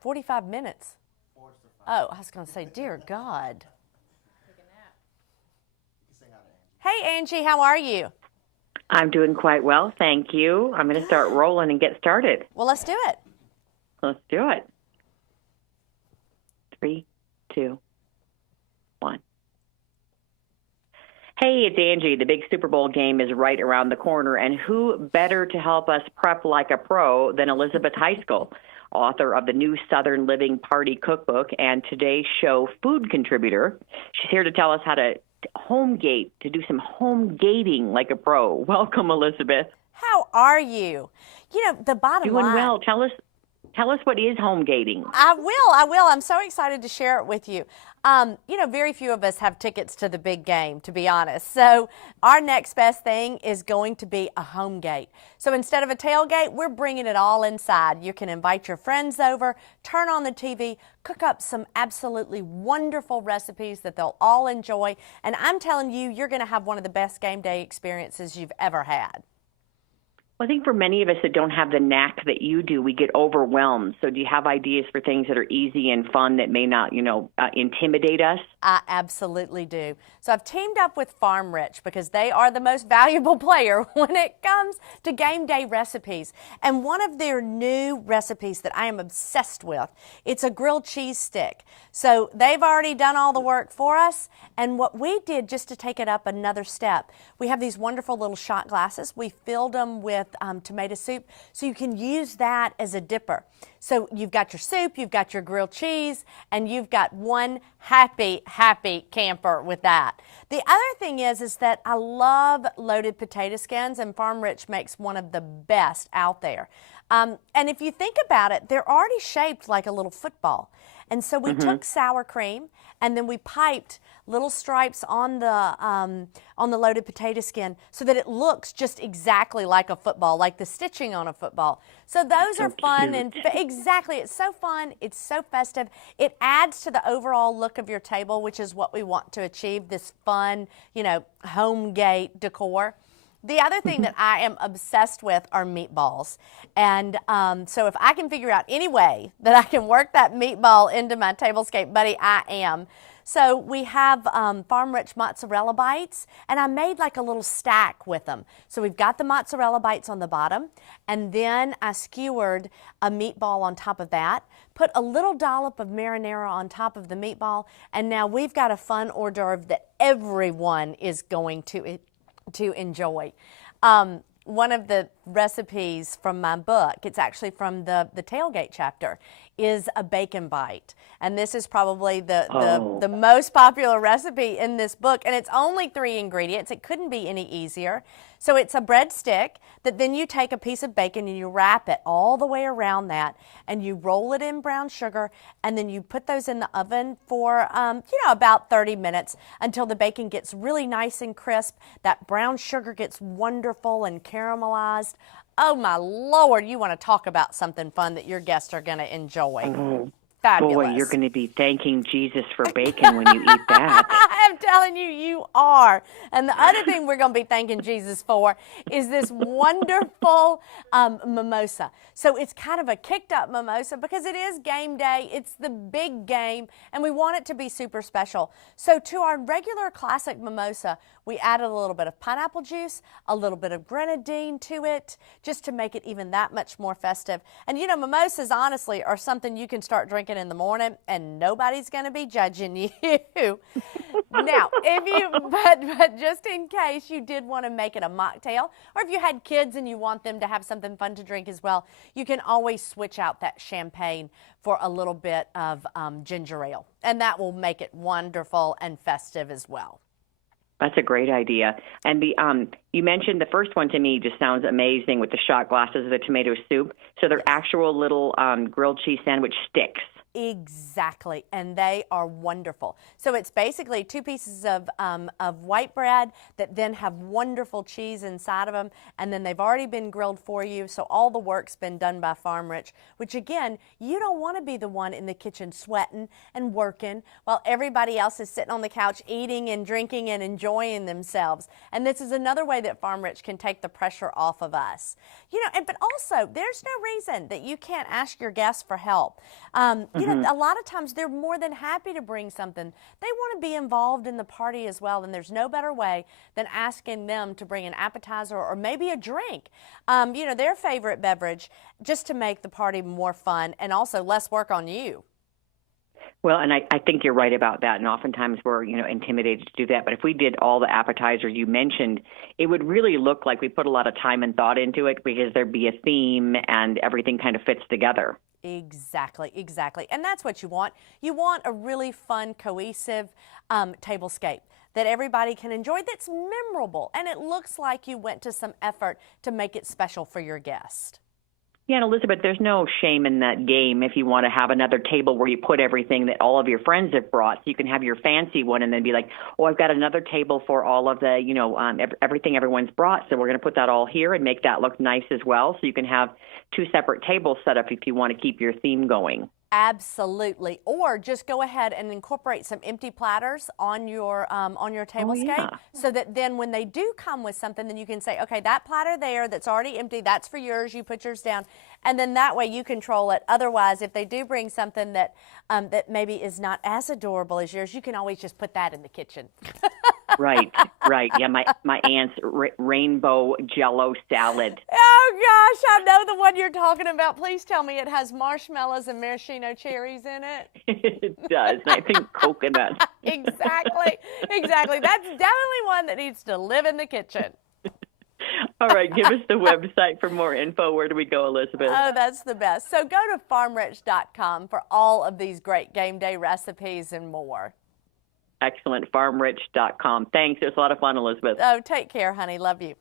45 minutes. Oh, I was going to say, dear God. Hey, Angie, how are you? I'm doing quite well, thank you. I'm going to start rolling and get started. Well, let's do it. Let's do it. 3, 2, 1. Hey, it's Angie. The big Super Bowl game is right around the corner, and who better to help us prep like a pro than Elizabeth Heiskell, author of the new Southern Living Party Cookbook and Today's Show food contributor. She's here to tell us how to homegate, to do some home gating like a pro. Welcome, Elizabeth. How are you? You know, the bottom line. Doing well. Tell us what is home gating. I will. I'm so excited to share it with you. Very few of us have tickets to the big game, to be honest. So our next best thing is going to be a home gate. So instead of a tailgate, we're bringing it all inside. You can invite your friends over, turn on the TV, cook up some absolutely wonderful recipes that they'll all enjoy. And I'm telling you, you're going to have one of the best game day experiences you've ever had. Well, I think for many of us that don't have the knack that you do, we get overwhelmed. So do you have ideas for things that are easy and fun that may not, intimidate us? I absolutely do. So I've teamed up with Farm Rich because they are the most valuable player when it comes to game day recipes. And one of their new recipes that I am obsessed with, it's a grilled cheese stick. So they've already done all the work for us. And what we did just to take it up another step, we have these wonderful little shot glasses. We filled them with tomato soup, so you can use that as a dipper. So you've got your soup, you've got your grilled cheese, and you've got one happy camper with that. The other thing is that I love loaded potato skins, and Farm Rich makes one of the best out there. And if you think about it, they're already shaped like a little football. And so we took sour cream, and then we piped little stripes on the loaded potato skin so that it looks just exactly like a football, like the stitching on a football. So those are fun, and exactly, it's so fun, it's so festive. It adds to the overall look of your table, which is what we want to achieve, this fun, home gate decor. The other thing that I am obsessed with are meatballs. And so if I can figure out any way that I can work that meatball into my tablescape buddy, I am. So we have Farm Rich mozzarella bites, and I made like a little stack with them. So we've got the mozzarella bites on the bottom, and then I skewered a meatball on top of that, put a little dollop of marinara on top of the meatball, and now we've got a fun hors d'oeuvre that everyone is going to enjoy. One of the recipes from my book, it's actually from the tailgate chapter, is a bacon bite. And this is probably the most popular recipe in this book. And it's only 3 ingredients. It couldn't be any easier. So it's a breadstick that then you take a piece of bacon and you wrap it all the way around that, and you roll it in brown sugar, and then you put those in the oven for, about 30 minutes until the bacon gets really nice and crisp. That brown sugar gets wonderful and caramelized. Oh, my Lord, you want to talk about something fun that your guests are going to enjoy. Fabulous. Boy, you're going to be thanking Jesus for bacon when you eat that. I'm telling you, you are. And the other thing we're going to be thanking Jesus for is this wonderful mimosa. So it's kind of a kicked up mimosa because it is game day. It's the big game, and we want it to be super special. So to our regular classic mimosa, we added a little bit of pineapple juice, a little bit of grenadine to it, just to make it even that much more festive. And mimosas, honestly, are something you can start drinking in the morning, and nobody's going to be judging you. Now, but just in case you did want to make it a mocktail, or if you had kids and you want them to have something fun to drink as well, you can always switch out that champagne for a little bit of ginger ale, and that will make it wonderful and festive as well. That's a great idea. And you mentioned the first one to me just sounds amazing with the shot glasses of the tomato soup. So they're actual little grilled cheese sandwich sticks. Exactly, and they are wonderful. So it's basically 2 pieces of white bread that then have wonderful cheese inside of them, and then they've already been grilled for you, so all the work's been done by Farm Rich, which again, you don't want to be the one in the kitchen sweating and working while everybody else is sitting on the couch eating and drinking and enjoying themselves. And this is another way that Farm Rich can take the pressure off of us. But also, there's no reason that you can't ask your guests for help. A lot of times they're more than happy to bring something. They want to be involved in the party as well, and there's no better way than asking them to bring an appetizer or maybe a drink, their favorite beverage, just to make the party more fun and also less work on you. Well, and I think you're right about that. And oftentimes we're, intimidated to do that. But if we did all the appetizers you mentioned, it would really look like we put a lot of time and thought into it because there'd be a theme and everything kind of fits together. Exactly. And that's what you want. You want a really fun, cohesive tablescape that everybody can enjoy, that's memorable, and it looks like you went to some effort to make it special for your guest. Yeah, and Elizabeth, there's no shame in that game if you want to have another table where you put everything that all of your friends have brought. So you can have your fancy one and then be like, oh, I've got another table for all of the, everything everyone's brought. So we're going to put that all here and make that look nice as well. So you can have 2 separate tables set up if you want to keep your theme going. Absolutely. Or just go ahead and incorporate some empty platters on your tablescape, so that then when they do come with something, then you can say, okay, that platter there that's already empty, that's for yours, you put yours down, and then that way you control it. Otherwise, if they do bring something that that maybe is not as adorable as yours, you can always just put that in the kitchen. Right. Yeah, my aunt's rainbow Jello salad. Oh gosh, I know the one you're talking about. Please tell me it has marshmallows and maraschino cherries in it. It does. And I think coconut. Exactly. That's definitely one that needs to live in the kitchen. All right, give us the website for more info. Where do we go, Elizabeth? Oh, that's the best. So go to farmrich.com for all of these great game day recipes and more. Excellent. Farmrich.com. Thanks. It was a lot of fun, Elizabeth. Oh, take care, honey. Love you.